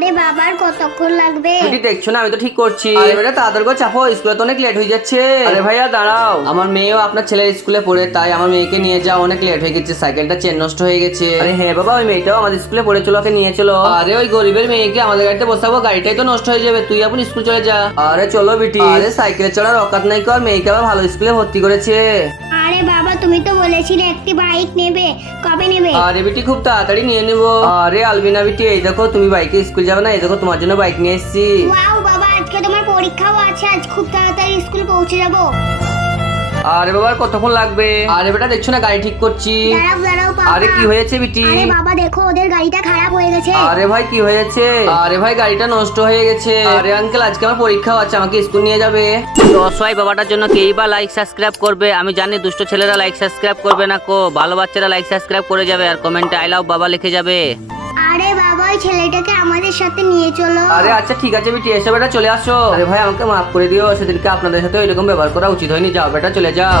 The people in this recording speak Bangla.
আরে বাবার কতক্ষণ লাগবে? তুমি দেখছো না আমি তো ঠিক করছি। আরে বেটা তাড়াতাড়ি করে চাপো, স্কুলে তো অনেক লেট হয়ে যাচ্ছে। আরে ভাইয়া দাঁড়াও, আমার মেয়েও আপনার ছেলের স্কুলে পড়ে, তাই আমার মেয়েকে নিয়ে যাও, অনেক লেট হয়ে গেছে, সাইকেলটা চেন নষ্ট হয়ে গেছে। আরে হ্যাঁ বাবা, ওই মেয়েটাও আমাদের স্কুলে পড়ে, চলো ওকে নিয়ে চলো। আরে ওই গরিবের মেয়েকে আমাদের গাড়িতে বসাবো, গাড়িটাই তো নষ্ট হয়ে যাবে, তুই এখন স্কুল চলে যা। আরে চলো বিটি। আরে সাইকেলে চড়ার অকাত নাই কর, মেয়েকে আবার ভালো স্কুলে ভর্তি করেছে। আরে বাবা তুমি তো বলেছিলে একটি বাইক নেবে, কবে নেবে? আরে বিটি খুব তাড়াতাড়ি নিয়ে নেবো। আরে আলবিনা বিটি, এই দেখো তুমি বাইকে স্কুল যাবে না, এই দেখো তোমার জন্য বাইক নিয়ে এসেছি। ওয়াও বাবা, আজকে তোমার পরীক্ষাও আছে, আজ খুব তাড়াতাড়ি স্কুল পৌঁছে যাবো। আরে বাবা কতক্ষণ লাগবে? আরে বেটা দেখছো না গাড়ি ঠিক করছি। দাঁড়াও দাঁড়াও বাবা। আরে কি হয়েছে বিটি? আরে বাবা দেখো ওদের গাড়িটা খারাপ হয়ে গেছে। আরে ভাই কি হয়েছে? আরে ভাই গাড়িটা নষ্ট হয়ে গেছে। আরে আঙ্কেল আজকে আমার পরীক্ষা আছে, আমাকে স্কুল নিয়ে যাবে। তো অসহায় বাবাটার জন্য কেই বা লাইক সাবস্ক্রাইব করবে? আমি জানি দুষ্ট ছেলেরা লাইক সাবস্ক্রাইব করবে না কো, ভালো বাচ্চারা লাইক সাবস্ক্রাইব করে যাবে আর কমেন্টে আই লাভ বাবা লিখে যাবে। আরে বাবা ওই ছেলেটাকে আমাদের সাথে নিয়ে চলো। আরে আচ্ছা ঠিক আছে বিটি, এসো বেটা চলে আসো। আরে ভাই আমাকে মাফ করে দিও, সেদিনকে আপনাদের সাথে এরকম ব্যবহার করা উচিত হয়নি, যাও বেটা চলে যাও।